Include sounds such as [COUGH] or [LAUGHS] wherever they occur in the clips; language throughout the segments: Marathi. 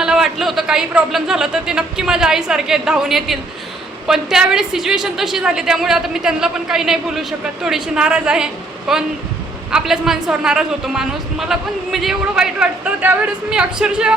मला वाटलं होतं काही प्रॉब्लेम झाला तर ते नक्की माझ्या आईसारखे आहेत, धावून येतील. पण त्यावेळेस सिच्युएशन तशी झाली त्यामुळे आता मी त्यांना पण काही नाही बोलू शकत. थोडीशी नाराज आहे पण आपल्याच माणसावर नाराज होतो माणूस. मला पण म्हणजे एवढं वाईट वाटतं. त्यावेळेस मी अक्षरशः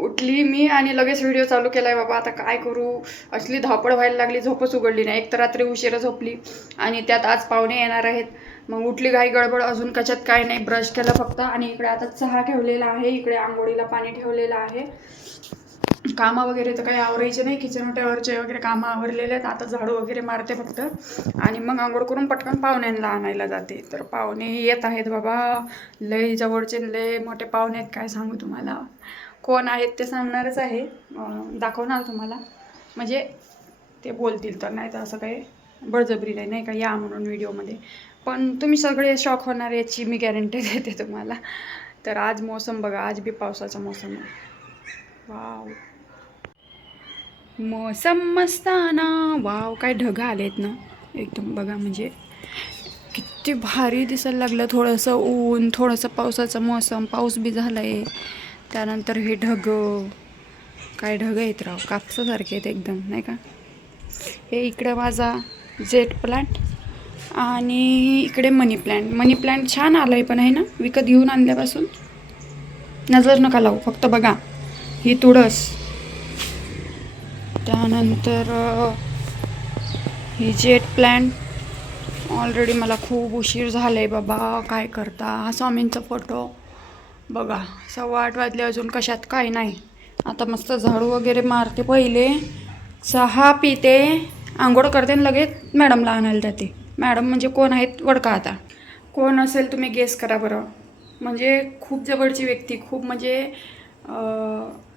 उठली मी आणि लगेच व्हिडिओ चालू केला आहे बाबा आता काय करू? असली धावपळ व्हायला लागली झोपच उघडली नाही. एक तर रात्री उशिरा झोपली आणि त्यात आज पाहुणे येणार आहेत. मग उठली काही गडबड अजून कशात काय नाही. ब्रश केलं फक्त आणि इकडे आता चहा ठेवलेला आहे. इकडे आंघोळीला पाणी ठेवलेलं आहे. कामं वगैरे तर काही आवरायचे नाही. किचन ओट्यावरचे वगैरे कामं आवरलेले आहेत. आता झाडू वगैरे मारते फक्त. आणि मग आंघोळ करून पटकन पाहुण्यांना आणायला जाते. तर पाहुणे येत आहेत बाबा लय जवळचे लय मोठे पाहुणे आहेत. काय सांगू तुम्हाला? कोण आहेत ते सांगणारच आहे. दाखवणार तुम्हाला. म्हणजे ते बोलतील तर नाही तर असं काही बळजबरी नाही नाही का? या म्हणून व्हिडिओमध्ये. पण तुम्ही सगळे शॉक होणार याची मी गॅरंटी देते तुम्हाला. तर आज मोसम बघा आज बी पावसाचा मोसम आहे. वाव. मोसम मस्ताना. वाव काय ढग आलेत ना. एकदम बघा म्हणजे किती भारी दिसायला लागलं. थोडंसं ऊन थोडंसं पावसाचं मोसम. पाऊस बी झाला आहे त्यानंतर हे ढग काय ढग येत राव? कापसासारखे आहेत एकदम नाही का? हे इकडे माझा जेट प्लांट आणि इकडे मनी प्लांट. मनी प्लांट छान आलं आहे पण आहे ना? विकत घेऊन आणल्यापासून. नजर नका लावू फक्त बघा. ही तुळस. त्यानंतर ही जेट प्लॅन ऑलरेडी मला खूप उशीर झाला आहे बाबा काय करता? हा स्वामींचा फोटो. बघा सव्वा आठ वाजले अजून कशात काय नाही. आता मस्त झाडू वगैरे मारते पहिले. चहा पिते. आंघोळ करते आणि लगेच मॅडमला आणायला जाते. मॅडम म्हणजे कोण आहेत? वडका आता. कोण असेल तुम्ही गेस करा बरं. म्हणजे खूप जवळची व्यक्ती खूप म्हणजे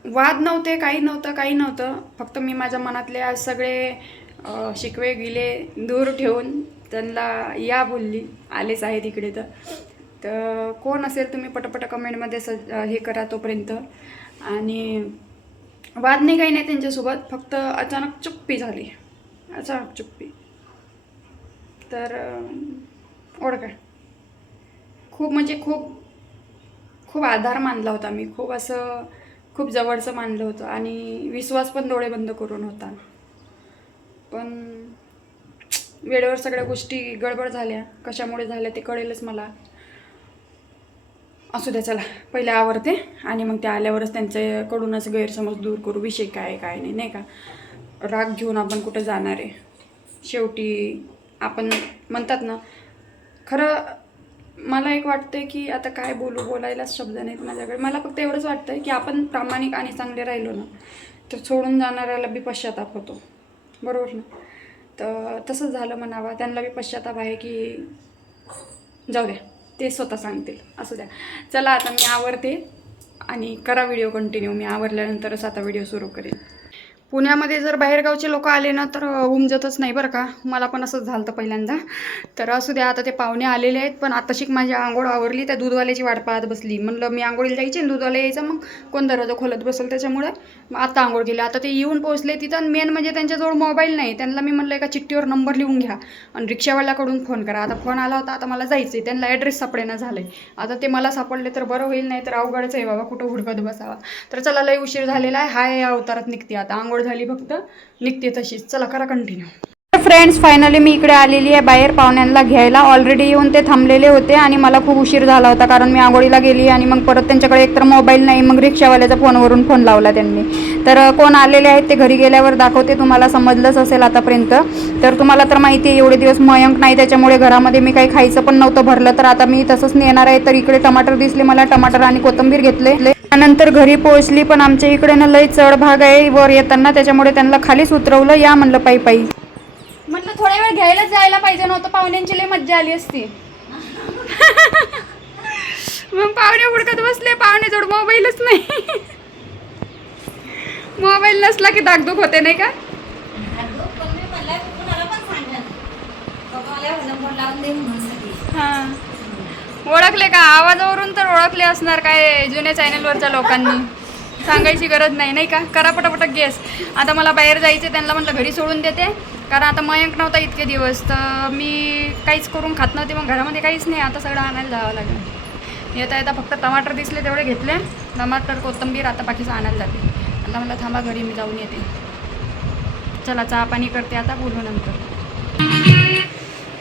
वाद नव्हते काही नव्हतं काही नव्हतं. फक्त मी माझ्या मनातले आज सगळे शिकवे गिले दूर ठेवून त्यांना या बोलली. आलेच आहेत इकडे तर. तर कोण असेल तुम्ही पटपट कमेंटमध्ये स हे करा तोपर्यंत. आणि वाद नाही काही नाही त्यांच्यासोबत. फक्त अचानक चुप्पी झाली. अचानक चुप्पी. तर ओळखा. खूप म्हणजे खूप खूप आधार मानला होता मी. खूप असं खूप जवळचं मानलं होतं. आणि विश्वास पण डोळे बंद करून होता. पण वेळेवर सगळ्या गोष्टी गडबड झाल्या. कशामुळे झाल्या ते कळेलच मला. असू द्या चला. पहिले आवरते आणि मग ते आल्यावरच त्यांच्याकडूनच गैरसमज दूर करू. विषय काय काय नाही नाही का? राग घेऊन आपण कुठं जाणार आहे? शेवटी आपण म्हणतात ना खरं मला एक वाटतंय की आता काय बोलू बोलायलाच शब्द नाहीत माझ्याकडे. मला फक्त एवढंच वाटतंय की आपण प्रामाणिक आणि चांगले राहिलो ना तर सोडून जाणाऱ्याला बी पश्चाताप होतो. बरोबर ना? तर तसंच झालं म्हणावा. त्यांना बी पश्चाताप आहे की जाऊ द्या. ते स्वतः सांगतील. असू द्या. चला आता मी आवरते आणि करा व्हिडिओ कंटिन्यू मी आवरल्यानंतरच आता व्हिडिओ सुरू करेन. पुण्यामध्ये जर बाहेरगावचे लोक आले ना तर उमजतच नाही बरं का. मला पण असंच झालं होतं पहिल्यांदा. तर असू द्या आता ते पाहुणे आलेले आहेत पण आताशी माझी आंघोळ आवरली त्या दूधवाल्याची वाट पाहत बसली. म्हणलं मी आंघोळीला जायची आणि दूधवाला यायचं मग कोण दरवाजा खोलत बसेल त्याच्यामुळे? मग आता आंघोळ केली. आता ते येऊन पोहोचले तिथं मेन म्हणजे त्यांच्याजवळ मोबाईल नाही. त्यांना मी म्हणलं एका चिठ्ठीवर नंबर लिहून घ्या आणि रिक्षावाल्याकडून फोन करा. आता फोन आला होता आता मला जायचं आहे त्यांना ॲड्रेस सापडेना झालं आहे आता ते मला सापडले तर बरं होईल नाही तर अवघडच आहे बाबा कुठं हुडकत बसावा. तर चला लय उशीर झालेला आहे. हाय या अवतारात निघते आता. आंघोळ झाली फक्त निघते तशीच. चला करा कंटिन्यू फ्रेंड्स फायनली मी इकडे आलेली आहे बाहेर पाहुण्यांना घ्यायला. ऑलरेडी येऊन ते थांबलेले होते आणि मला खूप उशीर झाला होता कारण मी आंघोळीला गेली आणि मग परत त्यांच्याकडे एकतर मोबाईल नाही मग रिक्षावाल्याचा फोनवरून फोन लावला त्यांनी. तर कोण आलेले आहेत ते घरी गेल्यावर दाखवते. तुम्हाला समजलंच असेल आतापर्यंत. तर तुम्हाला तर माहिती आहे एवढे दिवस मयंक नाही त्याच्यामुळे घरामध्ये मी काही खायचं पण नव्हतं भरलं. तर आता मी तसंच नेणार आहे. तर इकडे टमाटर दिसले मला. टमाटर आणि कोथिंबीर घेतले. त्यानंतर घरी पोहोचली पण आमच्या इकडे ना लई चढ भाग आहे. वर येताना त्याच्यामुळे त्यांना खालीच उतरवलं. या म्हणलं पायी पायी. म्हटलं थोड्या वेळ घ्यायलाच जायला पाहिजे नव्हतं. पाहुण्यांची लई मज्जा आली असती. [LAUGHS] मग पाहुणे हुडकत बसले. पाहुणे जोड मोबाईलच नाही. मोबाईल नसला की दागदुख होते नाही का? हां. ओळखले का? आवाजावरून तर ओळखले असणार काय जुन्या चॅनलवरच्या लोकांनी. सांगायची गरज नाही नाही का? करा पटापट गेस आता मला बाहेर जायचे त्यांना म्हटलं घरी सोडून देते. कारण आता मयंक नव्हता इतके दिवस. तर मी काहीच करून खात नव्हते मग घरामध्ये काहीच नाही. आता सगळं आणायला जावं लागेल. येता येता फक्त टमाटर दिसले तेवढे घेतले. टमाटर कोथिंबीर आता बाकीचं आणायला जाते. आता मला थांबा घरी मी जाऊन येते. चला चहा पाणी करते आता बोलू नंतर.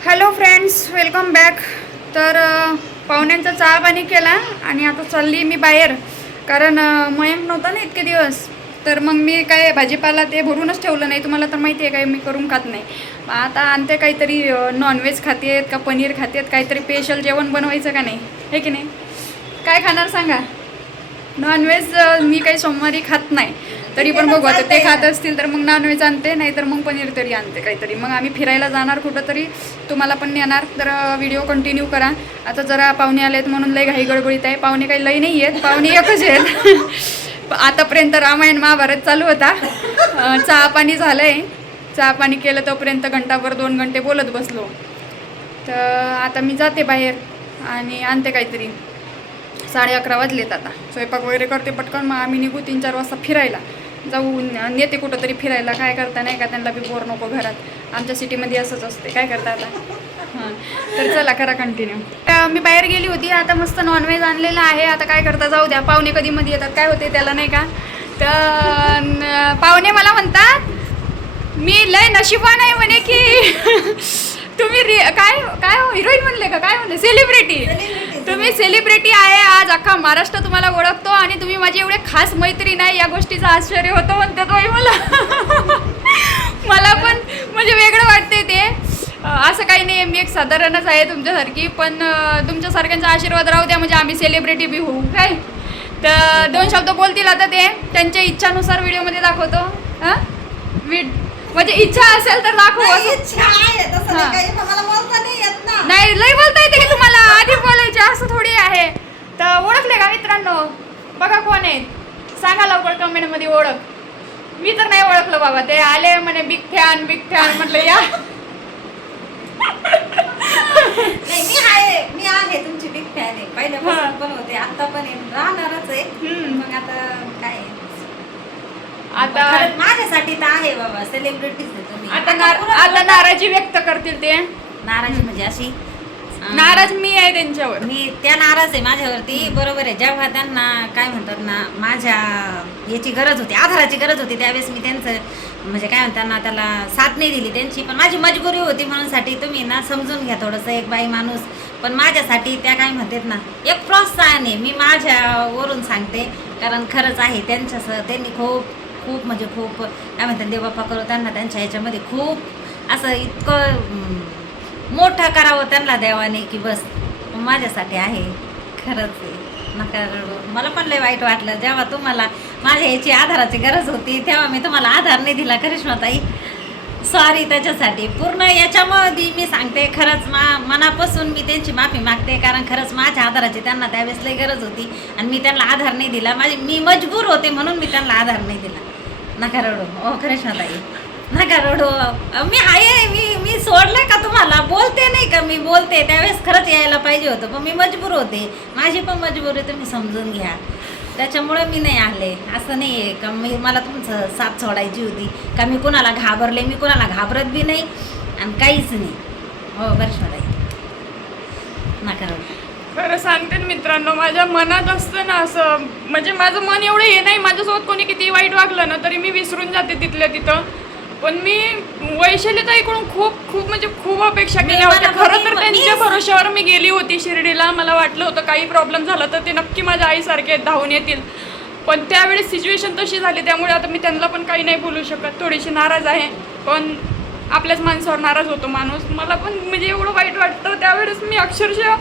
हॅलो फ्रेंड्स वेलकम बॅक तर पाहुण्यांचा चहा पाणी केला आणि आता चालली मी बाहेर. कारण मयंक नव्हता ना इतके दिवस. तर मग मी काय भाजीपाला ते भरूनच ठेवलं नाही. तुम्हाला तर माहिती आहे काय मी करून खात नाही. आता आणते काहीतरी नॉनव्हेज खाते आहेत का पनीर खाते आहेत काहीतरी स्पेशल जेवण बनवायचं का नाही? हे की नाही? काय खाणार सांगा? नॉनव्हेज मी काही सोमवारी खात नाही. तरी पण बघू आता. ते खात असतील तर मग नॉनव्हेज आणते नाहीतर मग पनीर तरी आणते काहीतरी. मग आम्ही फिरायला जाणार कुठं तरी तुम्हाला पण नेणार. तर व्हिडिओ कंटिन्यू करा. आता जरा पाहुणे आलेत म्हणून लय घाई गडबडीत आहे. पाहुणे काही लई नाही आहेत. पाहुणे एकच आहेत. [LAUGHS] आतापर्यंत रामायण महाभारत चालू होता. चहा पाणी झालं आहे चहा पाणी केलं तोपर्यंत घंटाभर दोन घंटे बोलत बसलो. तर आता मी जाते बाहेर आणि आणते काहीतरी. साडे अकरा वाजलेत आता. स्वयंपाक वगैरे करते पटकन मग आम्ही निघू तीन चार वाजता फिरायला. जाऊ नेते कुठं तरी फिरायला. काय करता नाही का त्यांना बी बोर नको घरात. आमच्या सिटीमध्ये असंच असते. काय करता आता? हां. तर चला करा कंटिन्यू मी बाहेर गेली होती. आता मस्त नॉनव्हेज आणलेलं आहे. आता काय करता जाऊ द्या. पाहुणे कधी मध्ये येतात काय होते त्याला नाही का? तर पाहुणे मला म्हणतात मी लय नशिबान आहे म्हणे की तुम्ही रि काय काय हो? हिरोईन म्हणले का? काय म्हणले? सेलिब्रिटी तुम्ही सेलिब्रिटी आहे आज अख्खा महाराष्ट्र तुम्हाला ओळखतो आणि तुम्ही माझी एवढे खास मैत्रीण आहे या गोष्टीचं आश्चर्य होतं म्हणतात बाई मला. मला पण म्हणजे वेगळं वाटते ते. असं काही नाही मी एक साधारणच आहे तुमच्यासारखी पण अं, तुमच्या सारख्यांचा आशीर्वाद राहू द्या म्हणजे आम्ही सेलिब्रिटी बी होऊ काय? तर दोन शब्द बोलतील आता ते. त्यांच्या इच्छानुसार व्हिडिओमध्ये दाखवतो. हां म्हणजे इच्छा असेल तर दाखवू. नाही लय बोलता येते की तुम्हाला. आधी बोलायचे ओळखले का मित्रांनो? बघा कोण आहेत सांगा लवकर कमेंटमध्ये ओळख. मी तर नाही ओळखलं बाबा. ते आले म्हणे बिग फॅन बिग फॅन म्हटलं या. नाही मी आहे. मी आहे तुमची बिग फॅन आहे. पहिल्यापासून पण होते. आता पण आहे. राहणारच आहे. मग आता काय आहे? आता माझ्यासाठी तर आहे बाबा. सेलिब्रिटीज आहे आता. नाराजी व्यक्त करतील ते. नाराजी म्हणजे अशी नाराज मी आहे त्यांच्यावर. मी त्या नाराज आहे माझ्यावरती. बरोबर आहे. जेव्हा त्यांना काय म्हणतात ना माझ्या याची गरज होती आधाराची गरज होती त्यावेळेस मी त्यांचं म्हणजे काय म्हणतात ना त्याला साथ नाही दिली त्यांची. पण माझी मजबुरी होती म्हणून साठी तुम्ही ना समजून घ्या थोडंसं एक बाई माणूस. पण माझ्यासाठी त्या काय म्हणतात ना एक प्रोत्साहन आहे. मी माझ्यावरून सांगते कारण खरंच आहे त्यांच्यास त्यांनी खूप खूप म्हणजे खूप काय म्हणतात देवबाप्पा करू त्यांना त्यांच्या ह्याच्यामध्ये खूप असं इतकं मोठा करावं त्यांना देवाने की बस माझ्यासाठी आहे. खरंच आहे. नका मला पण लय वाईट वाटलं. जेव्हा तुम्हाला माझ्या याची आधाराची गरज होती तेव्हा मी तुम्हाला आधार नाही दिला. करिश्माताई सॉरी त्याच्यासाठी. पूर्ण याच्यामध्ये मी सांगते खरंच मा मनापासून मी त्यांची माफी मागते कारण खरंच माझ्या आधाराची त्यांना त्यावेळेस लई गरज होती आणि मी त्यांना आधार नाही दिला. माझी मी मजबूर होते म्हणून मी त्यांना आधार नाही दिला. नका रडो. ओ करिश्माताई नका रडो. मी आहे मी मी सोडलं का तुम्हाला? बोलते नाही का मी? बोलते. त्यावेळेस खरंच यायला पाहिजे होतं. पण मी मजबूर होते. माझी पण मजबुरी तुम्ही समजून घ्या. त्याच्यामुळे मी नाही आले. असं नाही आहे का मी मला तुमचं साथ सोडायची होती. का मी कुणाला घाबरले? मी कुणाला घाबरत बी नाही आणि काहीच नाही. हो करिश्माताई नका खरं सांगते ना मित्रांनो माझ्या मनात असतं ना असं म्हणजे माझं मन एवढं हे नाही. माझ्यासोबत कोणी किती वाईट वागलं ना तरी मी विसरून जाते तिथल्या तिथं. पण मी वैशालीताईकडून खूप खूप म्हणजे खूप अपेक्षा केल्या होत्या. खरं तर त्यांच्या भरोश्यावर मी गेली होती शिर्डीला. मला वाटलं होतं काही प्रॉब्लेम झाला तर ते नक्की माझ्या आईसारखे धावून येतील. पण त्यावेळेस सिच्युएशन तशी झाली त्यामुळे आता मी त्यांना पण काही नाही बोलू शकत. थोडीशी नाराज आहे. पण आपल्याच माणसावर नाराज होतो माणूस. मला पण म्हणजे एवढं वाईट वाटतं. त्यावेळेस मी अक्षरशः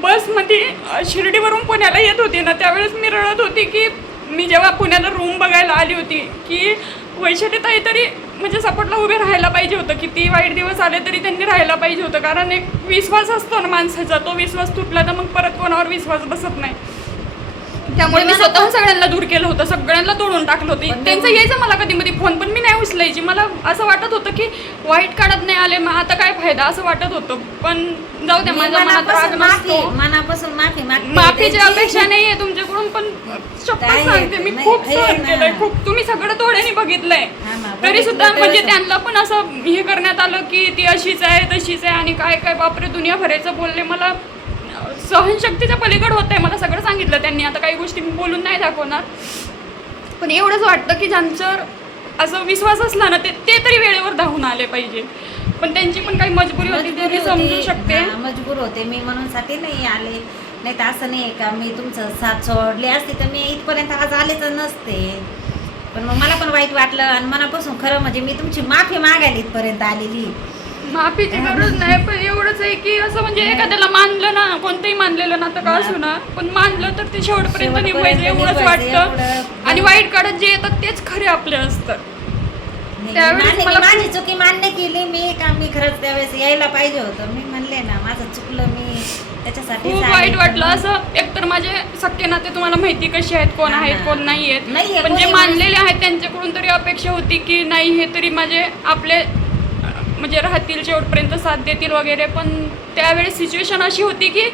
बसमध्ये शिर्डीवरून पुण्याला येत होती ना त्यावेळेस मी रडत होती की मी जेव्हा पुण्याला रूम बघायला आली होती की वैशालीताई तरी म्हणजे सपोर्टला उभे राहायला पाहिजे होतं. किती वाईट दिवस आले तरी त्यांनी राहायला पाहिजे होतं. कारण एक विश्वास असतो ना माणसाचा. तो विश्वास तुटला तर मग परत कोणावर विश्वास बसत नाही. त्यामुळे मी स्वतः सगळ्यांना दूर केलं होतं सगळ्यांना तोडून टाकलं होतं. त्यांचं यायचं मला कधी मध्ये फोन पण मी नाही उचलायची. मला असं वाटत होतं की वाईट काढत नाही आले मग आता काय फायदा? असं वाटत होतं. पण जाऊ द्या माझ्या मनात माफी नसतो. मनापासून माफी माफीची. अपेक्षा नाहीये तुमच्याकडून पण शपथ सांगते. मी खूप सहन. केलंय. खूप तुम्ही सगळं तोड्याने बघितलंय. तरी सुद्धा म्हणजे त्यांना पण असं हे करण्यात आलं की ती अशीच आहे तशीच आहे आणि काय काय बापरे दुनिया भरायचं बोलले मला सहनशक्तीच्या पलीकडे होत आहे मला सगळं सांगितलं त्यांनी. आता काही गोष्टी मी बोलून नाही दाखवणार. पण एवढंच वाटतं की ज्यांच्यावर असं विश्वास असला ना ते ते तरी वेळेवर धावून आले पाहिजे. पण त्यांची पण काही मजबुरी होती ते मी समजू. शकते. मजबूर होते. मी म्हणून साठी नाही आले. नाही तर असं नाही का मी तुमचं साथ सोडली असती तर मी इथपर्यंत आज आलेच नसते. पण मग मला पण वाईट वाटलं आणि मनापासून खरं म्हणजे मी तुमची माफी मागायला इथपर्यंत आलेली. माफीची गरज नाही पण एवढंच आहे की असं म्हणजे एखाद्याला मानलं ना कोणतंही मानलेलं नातं का असू ना. पण मानलं तर ते शेवटपर्यंत निभायचं एवढंच वाटतं. आणि वाईट काढत जे येतात तेच खरे आपले असतात. त्यावेळेस मला माझी चुकी मान्य केली मी का मी खरंच त्यावेळेस यायला पाहिजे होतं. मी म्हणले ना माझं चुकलं मी त्याच्यासाठी खूप वाईट वाटलं. असं एकतर माझे सख्खे नाते तुम्हाला माहिती कशी आहेत कोण आहेत ना. कोण नाही नाहीये, आहेत पण जे कोणी मानलेले आहेत त्यांच्याकडून तरी अपेक्षा होती की नाही हे तरी माझे आपले म्हणजे राहतील शेवटपर्यंत साथ देतील वगैरे पण त्यावेळेस सिच्युएशन अशी होती की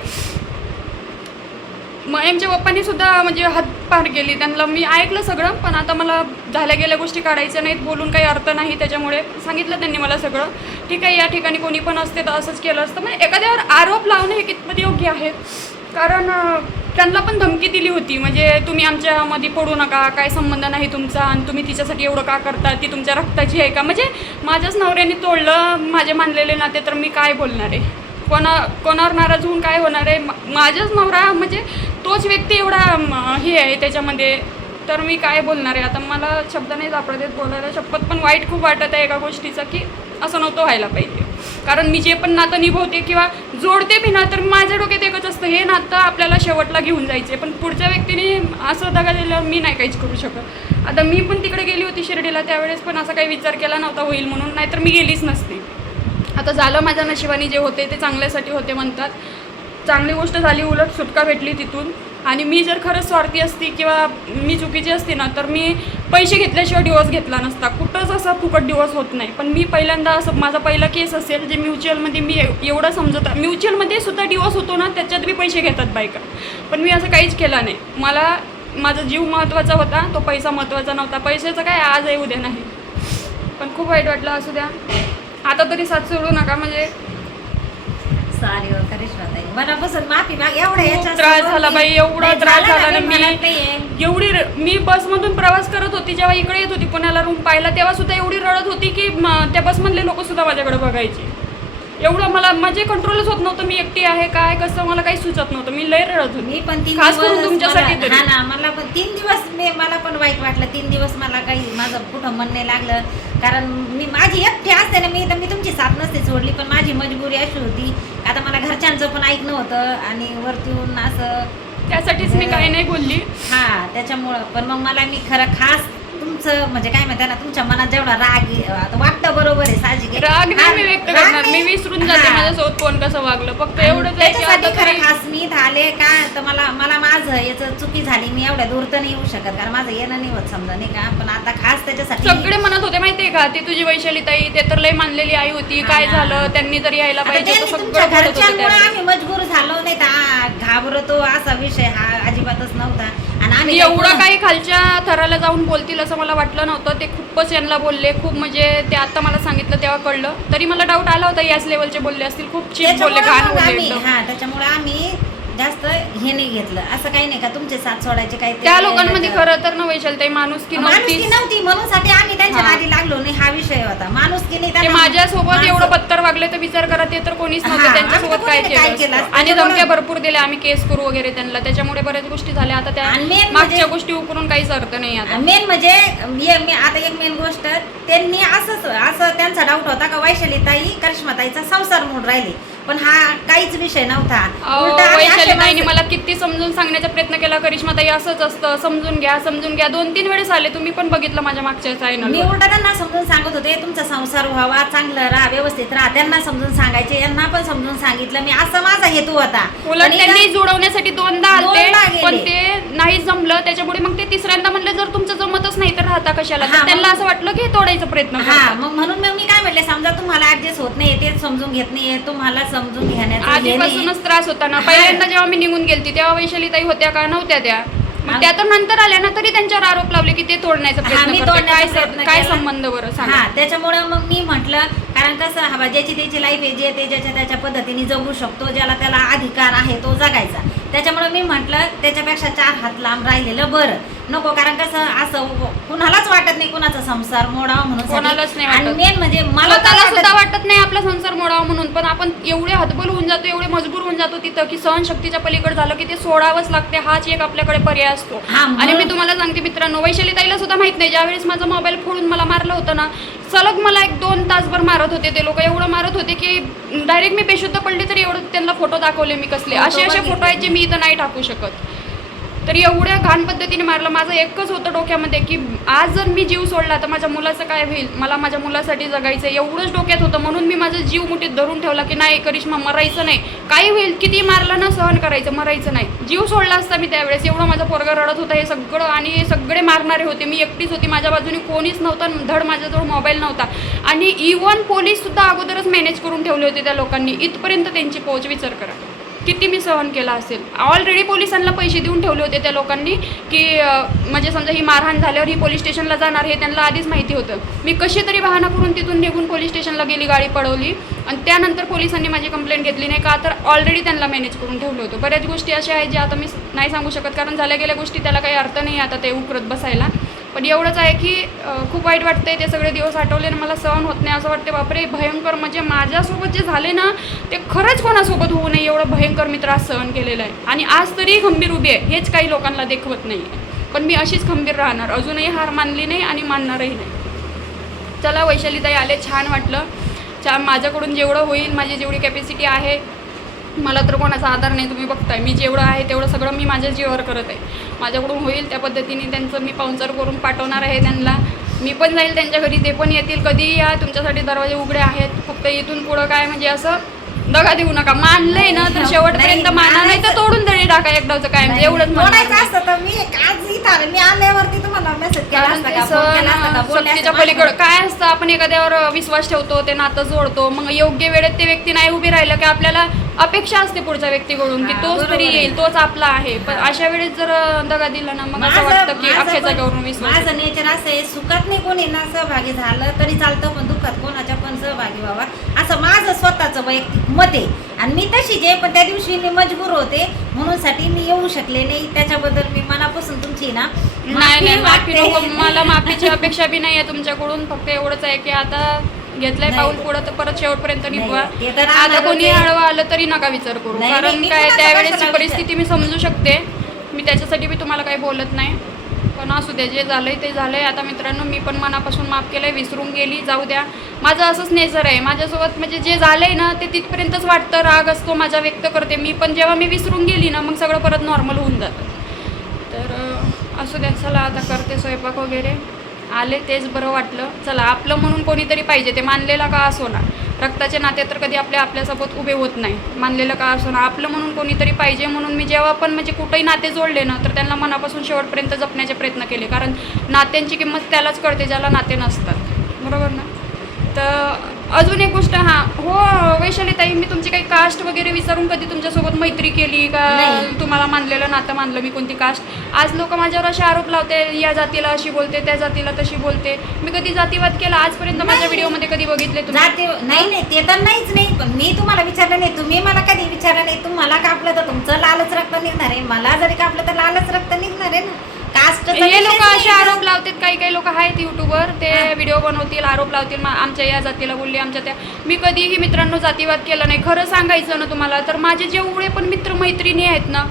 मयमच्या पप्पांनी सुद्धा म्हणजे हात पार केली. त्यांना मी ऐकलं सगळं पण आता मला झाल्या गेल्या गोष्टी काढायच्या नाहीत बोलून काही अर्थ नाही त्याच्यामुळे. सांगितलं त्यांनी मला सगळं. ठीक आहे या ठिकाणी कोणी पण असते तर असंच केलं असतं. म्हणजे एखाद्यावर आरोप लावणं हे कितपत योग्य आहे? कारण त्यांना पण धमकी दिली होती. म्हणजे तुम्ही आमच्यामध्ये पडू नका काय संबंध नाही तुमचा आणि तुम्ही तिच्यासाठी एवढं का करता ती तुमच्या रक्ताची आहे का? म्हणजे माझ्याच नवऱ्याने तोडलं माझे मानलेले नाते तर मी काय बोलणार आहे? कोणा कोणावर नाराज होऊन काय होणार आहे? मा- माझाच नवरा म्हणजे तोच व्यक्ती एवढा हे आहे त्याच्यामध्ये. तर मी काय बोलणार आहे? आता मला शब्द नाही सापडत आहेत बोलायला शपथ पण वाईट खूप वाटत आहे एका गोष्टीचं की असं नव्हतं व्हायला पाहिजे. कारण मी जे पण नातं निभवते किंवा जोडते बी ना तर माझ्या डोक्यात एकच असतं हे नातं आपल्याला शेवटला घेऊन जायचे पण पुढच्या व्यक्तीने असं दगा दिल्यावर मी नाही काहीच करू शकत. आता मी पण तिकडे गेली होती शिर्डीला त्यावेळेस पण असा काही विचार केला नव्हता होईल म्हणून नाहीतर मी गेलीच नसते. आता झालं माझ्या नशिबाने जे होते ते चांगल्यासाठी होते म्हणतात. चांगली गोष्ट झाली उलट सुटका भेटली तिथून. आणि मी जर खरंच स्वार्थी असती किंवा मी चुकीची असती ना तर मी पैसे घेतल्याशिवाय डिवोर्स घेतला नसता. कुठंच असा फुकट डिवोर्स होत नाही. पण मी पहिल्यांदा असं माझा पहिला केस असेल जे म्युच्युअलमध्ये मी एवढं समजत म्युच्युअलमध्ये सुद्धा डिवोर्स होतो ना त्याच्यात बी पैसे घेतात बायका. पण मी असं काहीच केलं नाही. मला माझा जीव महत्त्वाचा होता तो पैसा महत्त्वाचा नव्हता. पैशाचं काय आज आहे उद्या नाही. पण खूप वाईट वाटलं असू द्या. आता तरी साथ सोडू नका म्हणजे सॉरी हो करिश्माताई मनापासून माफी माग एवढं खूप याच्यात त्रास समोर झाला मी- बाई, एवढा नाही, त्रास झाला झाला ना काही मी. मनात नाहीये. एवढी र- मी बसमधून प्रवास करत होती जेव्हा इकडे येत होती पुण्याला रूम पाहिला तेव्हा सुद्धा एवढी रडत होती की म- त्या बसमधले लोक सुद्धा माझ्याकडे बघायचे एवढं मला माझे कंट्रोलच होत नव्हतं मी एकटी आहे काय कसं मला काही सुचत नव्हतं मी लय रडत होती मी पण तीन खास करून दिवस तुमच्यासाठी मला- तरी. हा ना मला पण तीन दिवस मी मला पण वाईट वाटलं तीन दिवस मला काही माझं कुठं नाही लागलं कारण मी माझी एकटी असते ना मी तर मी तुमची साथ नसते सोडली पण माझी मजबुरी अशी होती आता मला घरच्यांचं पण ऐकणं होतं आणि वरती येऊन असं त्यासाठीच मी काही नाही बोलली. हा त्याच्यामुळं. पण मग मला मी खरं खास तुमचं म्हणजे काय म्हणतात ना तुमच्या मनात जेवढा राग आहे, आता वाटतं बरोबर आहे साहजिक आहे. राग नाही मी व्यक्त राग करणार मी नाही. विसरून जाते हा. माझ्यासोबत कोण कसं वागलं फक्त एवढंच आहे की त्याच्यासाठी आता खरं तरी खास मी झाले काय तर मला मला माझं याचं चुकी झाली मी एवढ्या दूर तर नाही येऊ शकत कारण माझं येणं नाही होत समजा नाही का पण आता खास त्याच्यासाठी सगळे म्हणत होते माहितीये का ती तुझी वैशाली ताई ते तर लय मानलेली आई होती हा काय ना. झालं त्यांनी तर यायला आता पाहिजे त्यांनी होतं तुमच्या सगळं बोलत होते घरच्यांमुळे. आम्ही मजबूर झालो नाही तर आ, घाबरतो असा विषय हा अजिबातच नव्हता आणि आम्ही एवढं काही खालच्या थराला जाऊन बोलतील असं मला वाटलं नव्हतं. ते खूपच यांना बोलले. खूप म्हणजे ते आता मला सांगितलं तेव्हा कळलं. तरी मला डाऊट आला होता याच लेवलचे बोलले असतील. खूप चीप बोलले घाण बोलले त्याच्यामुळे आम्ही जास्त हे नाही घेतलं. असं काही नाही का तुमचे साथ सोडायचे काही त्या लोकांमध्ये खरं तर ना वैशाली ताई माणूस की माणुसकी नव्हती नव्हती. म्हणून साठी आम्ही त्यांच्या. नादी लागलो नाही. हा विषय होता. माणुसकी नाही ते त्यांना- माझ्यासोबत माणसं- एवढं बत्तर वागले तर विचार करा ते तर कोणीच नव्हतं. त्यांच्यासोबत काय कोणी नाही काय केलं केलं असतं. असतं. आणि धमक्या भरपूर दिल्या. आम्ही केस करू वगैरे त्यांना. त्याच्यामुळे बऱ्याच गोष्टी झाल्या. आता त्या आणि main मागच्या म्हणजे- गोष्टी उकरून काहीच अर्थ नाही आता. मेन म्हणजे ये- मी आता एक मेन गोष्ट त्यांनी असंच असं त्यांचा डाऊट होता का वैशाली ताई करिश्मा ताईचा संसार मोड राहिले. पण हा काहीच विषय नव्हता. उलटं आम्ही असे वैशालीताईने माणसं- मला किती समजून सांगण्याचा प्रयत्न केला करिश्माताई असंच असतं. समजून घ्या समजून घ्या. दोन तीन वेळेस आले तुम्ही पण बघितलं माझ्या मागच्या मी चॅनल उलटा त्यांना समजून सांगत होते तुमचा संसार व्हावा चांगलं राहा व्यवस्थित राहा. त्यांना समजून सांगायचे यांना पण समजून सांगितलं. मी असा माझा हेतू होता. उलट त्यांनी जुळवण्यासाठी दोनदा गेले. पण ते नाही जमलं. त्याच्यामुळे मग ते तिसऱ्यांदा म्हणलं जर तुमचं जमतच नाही तर राहता कशाला? हा, तर मग- त्यांना असं वाटलं की तोडायचा प्रयत्न हा करतात. मग म्हणून मग मी काय म्हटले समजा तुम्हाला ऍडजस्ट होत नाही ते समजून घेत नाही तुम्हाला समजून घेण्याचं हे नाही. आधीपासूनच त्रास होता ना हा. पहिल्यांदा जेव्हा मी निघून गेलती तेव्हा वैशालीताई होत्या का नव्हत्या त्या मग हा. त्या तर नंतर आल्या ना तरी त्यांच्यावर आरोप लावले की ते तोडण्याचा हा, प्रयत्न मी करते तोडण्याचा काय प्रयत्न स- काय केला. संबंध बरं सांगा हा त्याच्यामुळे मग मी म्हटलं कारण कसं हवा ज्याची त्याची लाईफ आहे जे ते ज्याच्या त्याच्या पद्धतीने जगू शकतो ज्याला त्याला अधिकार आहे तो जगायचा त्याच्यामुळे मी म्हटलं त्याच्यापेक्षा चार हात लांब राहिलेलं बरं नको कारण कसं असं कुणालाच वाटत नाही कुणाचा संसार मोडावा म्हणून. कोणालाच नाही आणि वाटत. मेन म्हणजे मला तर स्वतःला सुद्धा वाटत- वाटत नाही आपला संसार मोडावा म्हणून पण आपण एवढे हतबल होऊन जातो एवढे मजबूर होऊन जातो तिथं की सहनशक्तीच्या पलीकडे झालं की ते सोडावंच लागते हाच एक आपल्याकडे पर्याय असतो. हा, आणि मी तुम्हाला सांगते मित्रांनो वैशालीताईला सुद्धा माहीत नाही ज्यावेळेस माझा मोबाईल फोडून मला मारलं होतं ना सलग मला एक दोन तासभर मारत होते ते लोक एवढं मारत होते की डायरेक्ट मी बेशुद्ध पडले तरी एवढं त्यांना फोटो दाखवले मी कसले. फोटो असे असे बघितले. फोटो आहेत जे मी इथं नाही टाकू शकत. तर एवढ्या घाण पद्धतीने मारलं. माझं एकच होतं डोक्यामध्ये की आज जर मी जीव सोडला तर माझ्या मुलाचं काय होईल? मला माझ्या मुलासाठी जगायचं एवढंच डोक्यात होतं. म्हणून मी माझा जीव मुठीत धरून ठेवला की नाही करिश्मा मरायचं नाही. काही होईल. किती मारलं ना सहन करायचं मरायचं नाही. जीव सोडला असता मी त्यावेळेस. एवढं माझा पोरगा रडत होता. हे सगळं आणि हे सगळे मारणारे होते. मी एकटीच होती. माझ्या बाजूने कोणीच नव्हतं. धड माझ्याजवळ मोबाईल नव्हता. आणि इवन पोलीससुद्धा अगोदरच मॅनेज करून ठेवले होते त्या लोकांनी. इथपर्यंत त्यांची पोहोच विचार करा. किती मी सहन केला असेल? ऑलरेडी पोलिसांना पैसे देऊन ठेवले होते त्या लोकांनी की म्हणजे समजा ही मारहाण झाल्यावर ही पोलीस स्टेशनला जाणार हे त्यांना आधीच माहिती होतं. मी कशी तरी वाहना करून तिथून निघून पोलीस स्टेशनला गेली गाडी पळवली आणि त्यानंतर पोलिसांनी माझी कंप्लेंट घेतली नाही का तर ऑलरेडी त्यांना मॅनेज करून ठेवलं होतं. बऱ्याच गोष्टी अशा आहेत ज्या आता मी नाही सांगू शकत कारण झाल्या गेल्या गोष्टी त्याला काही अर्थ नाही आता ते उकरत बसायला. पण एवढंच आहे की खूप वाईट वाटतंय ते सगळे दिवस आठवले आणि मला सहन होत नाही असं वाटते बापरे भयंकर म्हणजे माझ्यासोबत जे झाले ना ते खरंच कोणासोबत होऊ नये एवढं भयंकर मी त्रास सहन केलेला आहे. आणि आज तरी खंबीर उभी आहे हेच काही लोकांना देखवत नाही पण मी अशीच खंबीर राहणार. अजूनही हार मानली नाही आणि मानणारही नाही. चला वैशालीताई आले छान वाटलं. छान माझ्याकडून जेवढं होईल माझी जेवढी कॅपॅसिटी आहे मला तर कोणाचा आधार नाही तुम्ही बघताय. मी जेवढं आहे तेवढं सगळं मी माझ्या जीवावर करत आहे. माझ्याकडून होईल त्या पद्धतीने त्यांचं मी पाहुणचार करून पाठवणार आहे त्यांना. मी पण जाईल त्यांच्या घरी ते पण येतील. कधीही या तुमच्यासाठी दरवाजे उघडे आहेत. फक्त इथून पुढं काय म्हणजे असं दगा देऊ नका. मानलंय ना तर शेवटपर्यंत माना नाही. तर. तोडून तरी टाका एकदाचं काय म्हणजे एवढंच म्हणणार बोलायचं मी. असतं तर मी आज इथं आले. मी आल्यावरती तुम्हाला मेसेज केला कारण असता ते का? फोन केला असता का? सण बोलले सक्तीच्या असते पलीकडं. काय असतं आपण एखाद्यावर विश्वास ठेवतो ते नातं जोडतो. मग योग्य वेळेत ते व्यक्ती नाही उभी राहिलं की आपल्याला अपेक्षा असते पुढच्या व्यक्तीकडून की तोच तरी. येईल तोच आपला आहे. पण. अशा वेळेस जर दगा दिला ना मग असं वाटतं की पण- जागेवरून विश्वास माझं नेचर असं आहे सुखात नाही कोणी ना सहभागी झालं तरी चालतं पण दुःखात कोणाच्या पण सहभागी व्हावा. असं माझं स्वतःचं वैयक्तिक मत आहे. आणि मी तशीच आहे पण त्या दिवशी मी मजबूर होते. म्हणून साठी मी येऊ शकले नाही. त्याच्याबद्दल मी मनापासून तुमची ना नाही नाही माफी. नको. मला माफीची अपेक्षा बी नाही आहे तुमच्याकडून. फक्त एवढंच आहे की आता घेतलंय नाही. पाऊल पुढं तर परत शेवटपर्यंत नाही, निभवा ते तर आता कोणी. आडवं आलं तरी नका विचार करू. नाही, नाही, कारण मी काय त्यावेळेसची कशाला परिस्थिती मी समजू शकते. मी त्याच्यासाठी मी तुम्हाला काही बोलत नाही. पण असू द्या जे झालंय ते झालंय. आता मित्रांनो मी पण मनापासून माफ केलंय विसरून गेली. जाऊ द्या. माझं असंच नेचर आहे. माझ्यासोबत म्हणजे जे झालंय ना ते तिथपर्यंतच वाटतं. राग असतो माझा व्यक्त करते. मी पण जेव्हा मी विसरून गेली ना मग सगळं परत नॉर्मल होऊन जातं. तर अं, असू द्या. चला आता करते स्वयंपाक वगैरे. आले तेच बरं वाटलं. चला आपलं म्हणून कोणीतरी पाहिजे ते मानलेलं का असो ना रक्ताचे नाते तर कधी आपल्या आपल्यासोबत उभे होत नाही. मानलेलं का असो ना आपलं म्हणून कोणीतरी पाहिजे म्हणून मी जेव्हा पण म्हणजे कुठेही नाते जोडले ना तर त्यांना मनापासून शेवटपर्यंत जपण्याचे प्रयत्न केले. कारण नात्यांची किंमत त्यालाच कळते ज्याला नाते नसतात. बरोबर ना? तर अजून एक गोष्ट हां. हो वैशालीताई मी तुमची काही कास्ट वगैरे विचारून कधी तुमच्यासोबत मैत्री केली का. तुम्हाला मानलेलं नातं मानलं मी कोणती कास्ट आज लोक माझ्यावर असे आरोप लावते या जातीला अशी बोलते त्या जातीला तशी बोलते. मी कधी जातीवाद केला? आजपर्यंत माझ्या. व्हिडिओमध्ये कधी बघितले तुम्ही? नाही नाही ते तर नाहीच नाही. पण मी तुम्हाला विचारलं नाही. तुम्ही मला कधी विचारलं नाही? तुम्हाला कापलं तर तुमचं लालच रक्त निघणार आहे. मला जरी कापलं तर लालच रक्त निघणार आहे ना. कास्ट हे लोक असे आरोप लावतात काही काही लोक आहेत युट्यूबवर ते. व्हिडिओ बनवतील आरोप लावतील मा- आमच्या या जातीला बोलली आमच्या त्या. मी कधीही मित्रांनो जातीवाद केला नाही. खरं सांगायचं ना तुम्हाला तर माझे जेवढे पण मित्र मैत्रिणी आहेत ना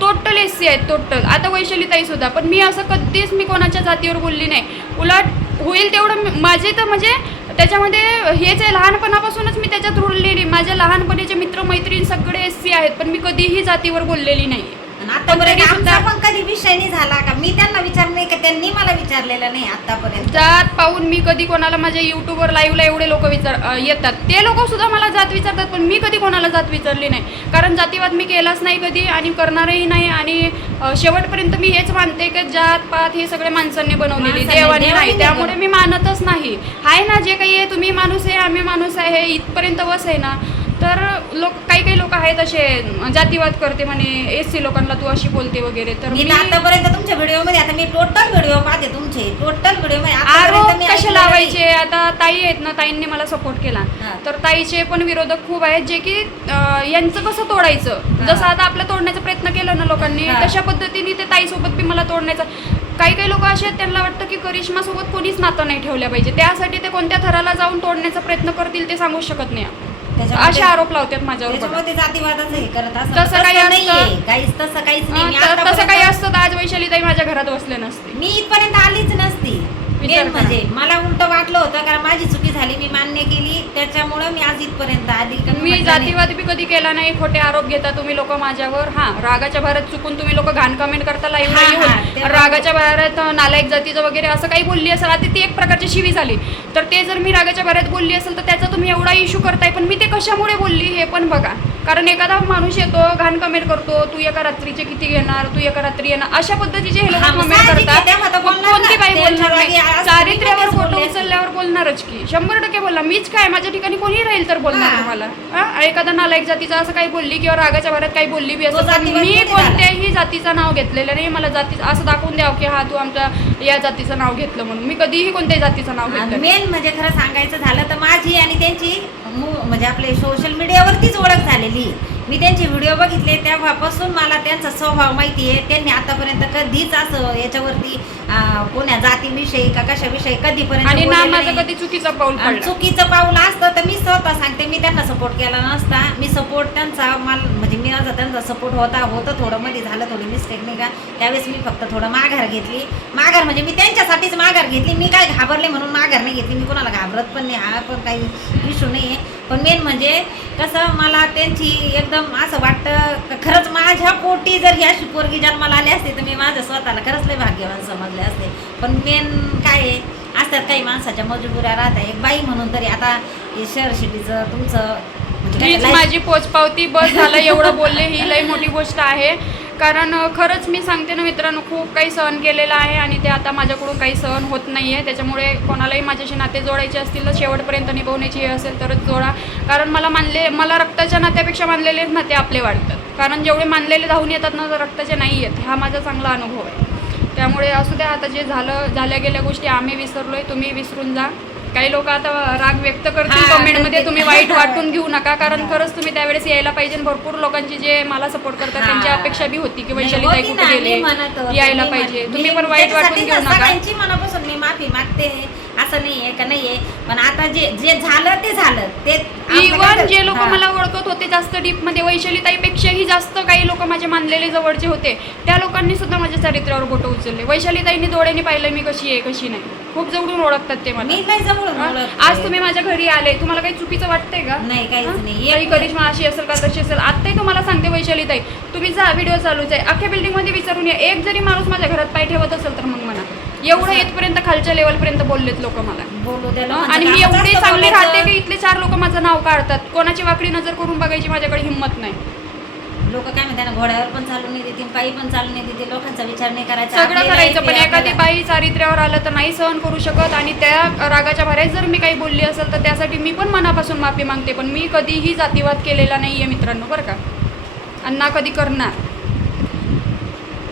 टोटल एस सी आहेत टोटल आता वैशालीताई सुद्धा. पण मी असं कधीच मी कोणाच्या जातीवर बोलली नाही. उलट होईल तेवढं मी- माझे तर म्हणजे त्याच्यामध्ये हेच आहे लहानपणापासूनच मी त्याच्यात रुळलेली. माझ्या लहानपणीचे मित्र मैत्रीण सगळे एस सी आहेत पण मी कधीही जातीवर बोललेली नाही पण आतापर्यंत आमचा पण कधी विषय नाही झाला का? मी त्यांना विचारलं नाही का? त्यांनी मला विचारलेलं नाही आतापर्यंत. जात पाहून मी कधी कोणाला माझ्या युट्यूबवर लाईव्हला एवढे लोक विचार अ, येतात. ते लोक सुद्धा मला जात विचारतात पण मी कधी कोणाला जात विचारली नाही. कारण जातीवाद मी केलाच नाही कधी आणि करणारही नाही आणि अ, शेवटपर्यंत मी हेच मानते की जात पात हे सगळे माणसांनी बनवलेली माणसाने, देवाने देवाने नाही. त्यामुळे मी मानतच नाही. आहे ना जे काही आहे तुम्ही माणूस आहे आम्ही माणूस आहे इथपर्यंत बस आहे ना. तर लोक काही काही लोक आहेत असे जातीवाद करते म्हणे एस सी लोकांना तू अशी बोलते वगैरे. तर मी आतापर्यंत तुमच्या व्हिडिओमध्ये आता मी टोटल व्हिडिओ पाहते तुमचे. टोटल व्हिडिओमध्ये कसे लावायचे? आता ताई आहेत ना ताईंनी मला सपोर्ट केला. तर ताईचे पण विरोधक खूप आहेत जे की यांचं कसं तोडायचं. जसं आता आपलं तोडण्याचा प्रयत्न केला ना लोकांनी. तशा पद्धतीने ते ताईसोबत बी मला तोडण्याचा काही काही लोक असे आहेत त्यांना वाटतं की करिश्मा सोबत कोणीच नातं नाही ठेवलं पाहिजे. त्यासाठी ते कोणत्या थराला जाऊन तोडण्याचा प्रयत्न करतील ते सांगू शकत नाही असे आरोप लावतात माझ्यावर बघा. त्याच्यामध्ये जातीवादाचं हे करत असतात. तसं काही असतं. नाहीये काहीच तसं काहीच नाही. मी त- तसं आतापर्यंत- काही असतं. तर आज वैशाली ताई माझ्या घरात बसले नसते. मी इथपर्यंत आलीच नसती. मेन. म्हणजे मला उलट वाटलं होतं कारण माझी चुकी झाली मी मान्य केली. त्याच्यामुळे मी आज इथपर्यंत आली. मी. जातीवाद बी कधी केला नाही खोटे आरोप घेता तुम्ही लोक माझ्यावर. हा रागाच्या भारत चुकून तुम्ही लोक घाण कमेंट करता लाईव्ह रागाच्या भारत नालायक जातीचं वगैरे असं काही बोलली असेल आता ती एक प्रकारची शिवी झाली. तर ते जर मी रागाच्या भारत बोलली असेल तर त्याचा तुम्ही एवढा इश्यू करताय पण मी ते कशामुळे बोलली हे पण बघा. कारण एखादा माणूस येतो घाण कमेंट करतो तू एका रात्रीचे किती घेणार? तू एका रात्री येणार? अशा पद्धतीचे हे लोक कमेंट करतात. कोणती. बाई बोलणार नाही? आज चारित्र्यावर तुम्ही फोटो बोलले. उचलल्यावर बोलणारच की शंभर टक्के बोलला मीच काय माझ्या ठिकाणी कोणी राहील तर बोलणार हा. तुम्हाला हा? एखादा नालायक जातीचा असं काही बोलली किंवा रागाच्या भरात काही बोलली बी तो असं पण मी? कोणत्याही जातीचं नाव घेतलेलं नाही मला जाती असं दाखवून द्यावं की हा तू आमच्या या जातीचं नाव घेतलं म्हणून मी कधीही कोणत्याही जातीचं नाव घेतलं नाही. मेन म्हणजे खरं सांगायचं झालं तर माझी आणि त्यांची मु- म्हणजे आपले सोशल मीडियावरतीच ओळख झालेली मी त्यांचे व्हिडिओ बघितले तेव्हापासून मला त्यांचा स्वभाव माहिती आहे. त्यांनी आतापर्यंत कधीच असं याच्यावरती कोण्या जातीविषयी का कशाविषयी कधीपर्यंत चुकीचं पाऊल चुकीचं पाऊल असतं तर मी स्वतः सांगते मी त्यांना सपोर्ट केला नसता. मी सपोर्ट त्यांचा मला म्हणजे मी माझा त्यांचा सपोर्ट होता होतं थोडं मध्ये झालं थोडी मिस्टेक नाही का? त्यावेळेस मी फक्त थोडं माघार घेतली. माघार म्हणजे मी त्यांच्यासाठीच माघार घेतली. मी काय घाबरले म्हणून माघार नाही घेतली. मी कोणाला घाबरत पण नाही. हा पण काही इश्यू नाही आहे पण मेन म्हणजे कसं मला त्यांची एकदम असं वाटतं खरंच माझ्या पोटी जर ही अशी पोरगी जन्माला आली असते तर मी माझ्या स्वतःला खरंच लय भाग्यवान समजले असते. पण मेन काय आहे असतात काही माणसाच्या मजबुऱ्या राहतात एक बाई म्हणून तरी आता हे शहर सिटीचं तुमचं म्हणजे हीच माझी पोचपावती बस झालं एवढं बोलले ही लई मोठी गोष्ट आहे. कारण खरंच मी सांगते ना मित्रांनो खूप काही सहन केलेलं आहे आणि ते आता माझ्याकडून काही सहन होत नाही आहे त्याच्यामुळे कोणालाही माझ्याशी नाते जोडायचे असतील तर शेवटपर्यंत निभवण्याची हे असेल तरच जोडा. कारण मला मानले मला रक्ताच्या नात्यापेक्षा मानलेले नाते आपले वाटतात कारण जेवढे मानलेले धावून येतात ना रक्ताचे नाही येत. हा माझा चांगला अनुभव आहे. त्यामुळे असू द्या आता जे झालं झाल्या गेल्या गोष्टी आम्ही विसरलो आहे तुम्ही विसरून जा. काही लोक आता राग व्यक्त करतील कमेंटमध्ये. तुम्ही वाईट वाटून घेऊ नका कारण खरंच तुम्ही त्यावेळेस यायला पाहिजे भरपूर लोकांची जे मला सपोर्ट करतात. त्यांची अपेक्षा बी होती की वैशाली ताई कुठे गेले यायला पाहिजे तुम्ही पण वाईट वाटून घेऊ नका मनापासून मी माफी मागते असं नाहीये का नाहीये. पण आता जे जे झालं ते झालं. ते काय- जे लोक. मला ओळखत होते जास्त डीपमध्ये वैशाली ताईपेक्षाही जास्त काही लोक माझे मानलेले जवळचे होते. त्या लोकांनी सुद्धा माझ्या चरित्रावर बोट उचलले. वैशाली ताईंनी डोळ्याने पाहिलं मी कशी आहे कशी नाही. खूप जवळून ओळखतात ते मला. मी नाही जवळून. आज तुम्ही माझ्या घरी आले. तुम्हाला काही चुकीचं वाटतंय का? नाही काहीच? नाही काही एक- करिश्मा अशी असेल का तशी असेल. आत्ताही तुम्हाला सांगते वैशाली ताई तुम्ही जा व्हिडिओ चालूच आहे. अख्ख्या बिल्डिंगमध्ये विचारून या. एक जरी माणूस माझ्या घरात पाय ठेवत असेल तर मग म्हणा एवढं इथपर्यंत खालच्या लेवलपर्यंत बोललेत लोक मला बोलू? म्हणजे आणि मी कामच एवढी असतं चांगली बोलायचं. राहते की इथले चार लोक माझं नाव काढतात कोणाची वाकडी नजर करून बघायची माझ्याकडे हिंमत नाही लोक काय म्हणतात ना घोड्यावर पण चालू नाही देतील पायी पण चालू नाही देतील लोकांचा विचार नाही करायचा सगळं आपली करायचं life पण आहे एखादी आपल्याला. बाई चारित्र्यावर आलं तर नाही सहन करू शकत आणि त्या रागाच्या भऱ्यात जर मी काही बोलली असेल तर त्यासाठी मी पण मनापासून माफी मागते पण मी कधीही जातीवाद केलेला नाही आहे मित्रांनो बरं का आणि ना कधी करणार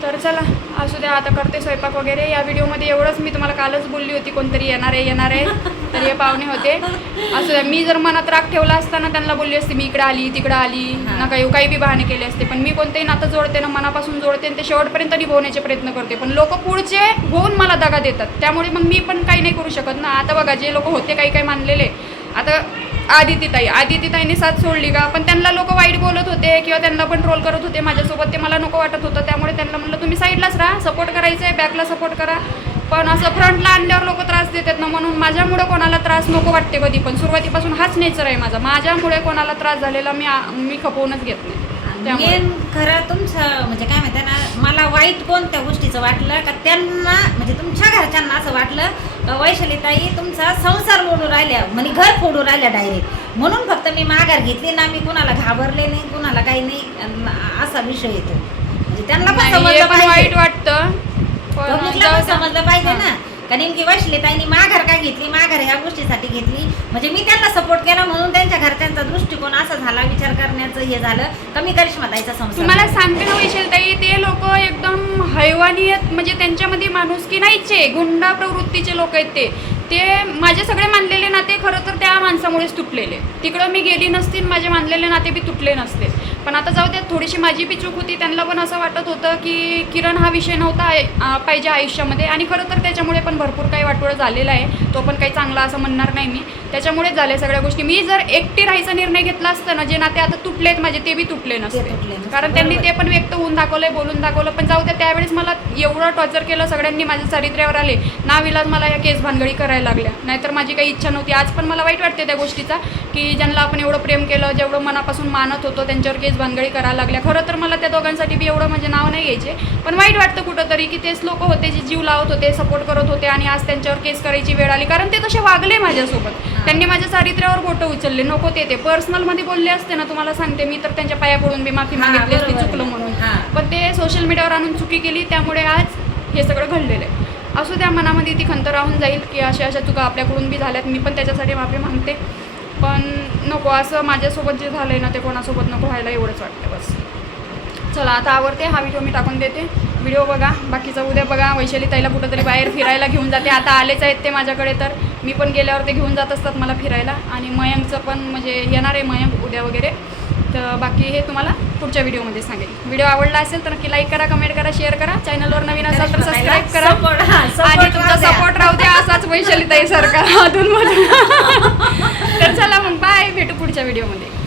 तर चला असू द्या आता करते स्वयंपाक वगैरे. या व्हिडिओमध्ये एवढंच मी तुम्हाला कालच बोलली होती कोणतरी येणार आहे येणार आहे. तर हे पाहुणे होते. असू द्या मी जर मनात राग ठेवला असताना त्यांना बोलली असते मी इकडं आली तिकडं आली. ना काही काही बी बहाणे केले असते. पण मी कोणतेही नातं जोडते ना मनापासून जोडते आणि ते शेवटपर्यंत निभवण्याचे प्रयत्न करते. पण लोक पुढचे होऊन मला दगा देतात. त्यामुळे मग मी पण काही नाही करू शकत ना. आता बघा जे लोक होते काही काही मानलेले. आता आदितीताई. आदितीताईंनी साथ सोडली का? पण त्यांना लोक वाईट बोलत होते किंवा त्यांना पण ट्रोल करत होते माझ्यासोबत. ते मला नको वाटत होतं. त्यामुळे त्यांना म्हणलं तुम्ही साईडलाच राहा. सपोर्ट करायचं आहे बॅकला सपोर्ट करा. पण असं फ्रंटला आणल्यावर लोक त्रास देतात ना. म्हणून माझ्यामुळे कोणाला त्रास नको वाटते कधी पण. सुरुवातीपासून हाच नेचर आहे माझा. माझ्यामुळे कोणाला त्रास झालेला मी मी खपवूनच घेत नाही. मेन खरं तुमचं म्हणजे काय म्हणते ना मला वाईट कोणत्या गोष्टीचं वाटलं का त्यांना म्हणजे तुमच्या घरच्यांना असं वाटलं का वैशालीताई तुमचा संसार मोडून राहिल्या म्हणजे घर फोडून राहिल्या डायरेक्ट म्हणून फक्त मी माघार घेतली ना मी कुणाला घाबरले नाही कुणाला काही नाही असा विषय येतो. म्हणजे त्यांना पण वाईट वाटतं. समजलं पाहिजे. ना. का नेमकी वैशलेताईनी माघार का घेतली? माघार ह्या गोष्टीसाठी घेतली. म्हणजे मी त्यांना सपोर्ट केला म्हणून त्यांच्या घरच्यांचा दृष्टिकोन असा झाला विचार करण्याचं हे झालं. कमी करिश्माताईचा संसार. तुम्हाला सांगते ना वैशलताई ते लोक एकदम हैवानी आहेत. म्हणजे त्यांच्यामध्ये माणुसकी नाहीचे आहे गुंडा प्रवृत्तीचे लोक आहेत ते. ते माझे सगळे मानलेले नाते खरं तर त्या माणसामुळेच तुटलेले. तिकडं मी गेली नसती माझे मानलेले नाते बी तुटले नसते. पण आता जाऊ द्या थोडीशी माझी बी चूक होती. त्यांना पण असं वाटत होतं की किरण हा विषय नव्हता पाहिजे आयुष्यामध्ये. आणि खरं तर त्याच्यामुळे पण भरपूर काही वाटोळं झालेलं आहे. तो पण काही चांगला असं म्हणणार नाही मी. त्याच्यामुळेच झाल्या सगळ्या गोष्टी. मी जर एकटी राहायचा निर्णय घेतला असतं ना जे नाते आता तुटलेत माझे ते बी तुटले नसते. तुटले नसते. कारण त्यांनी. ते पण व्यक्त होऊन दाखवलंय बोलून दाखवलं. पण जाऊ द्या त्यावेळेस मला एवढं टॉर्चर केलं सगळ्यांनी माझ्या चारित्र्यावर आले. नाविलाज मला या केस भानगडी करायला लागल्या. नाहीतर माझी काही इच्छा नव्हती. आज पण मला वाईट वाटते त्या गोष्टीचा की ज्यांना आपण एवढं प्रेम केलं जेवढं मनापासून मानत होतो त्यांच्यावर केस भानगडी करायला लागल्या. खरं तर मला त्या दोघांसाठी बी एवढं म्हणजे नाव नाही घ्यायचे. पण वाईट वाटतं कुठंतरी की तेच लोक होते जे जीव लावत होते सपोर्ट करत होते आणि आज त्यांच्यावर केस करायची वेळ आली. कारण ते तसे वागले माझ्यासोबत. त्यांनी माझ्या चारित्र्यावर बोटं उचलले. नको ते ते पर्सनलमध्ये बोलले असते ना तुम्हाला सांगते मी तर त्यांच्या पाया पडून बी माफी हा, असती. चुकलं म्हणून. हा. पण ते सोशल मीडियावर आणून चुकी केली त्यामुळे आज हे सगळं घडलेलं आहे. असू द्या मनामध्ये ती खंत राहून जाईल की अशा अशा चुका आपल्याकडून बी झाल्यात मी पण त्याच्यासाठी माफी मागते. पण नको असं माझ्यासोबत जे झालं आहे ना ते कोणासोबत नको व्हायला एवढंच वाटतं बस. चला आता आवडते हा व्हिडिओ मी टाकून देते. व्हिडिओ बघा बाकीचा उद्या बघा. वैशाली ताईला कुठंतरी बाहेर फिरायला घेऊन जाते. आता आलेच आहेत ते माझ्याकडे तर मी पण गेल्यावर ते घेऊन जात असतात मला फिरायला. आणि मयंकचं पण म्हणजे येणार आहे मयंक उद्या वगैरे. तर बाकी हे तुम्हाला पुढच्या व्हिडिओमध्ये सांगेल व्हिडिओ आवडला असेल तर नक्की लाईक करा कमेंट करा शेअर करा. चॅनलवर नवीन असाल तर सबस्क्राईब करा. आणि तुमचा सपोर्ट राहू द्या असाच वैशालीताई सरकार अधून [LAUGHS] तर चला मग बाय भेटू पुढच्या व्हिडिओमध्ये.